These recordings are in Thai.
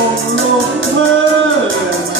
ลงเมื่อ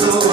수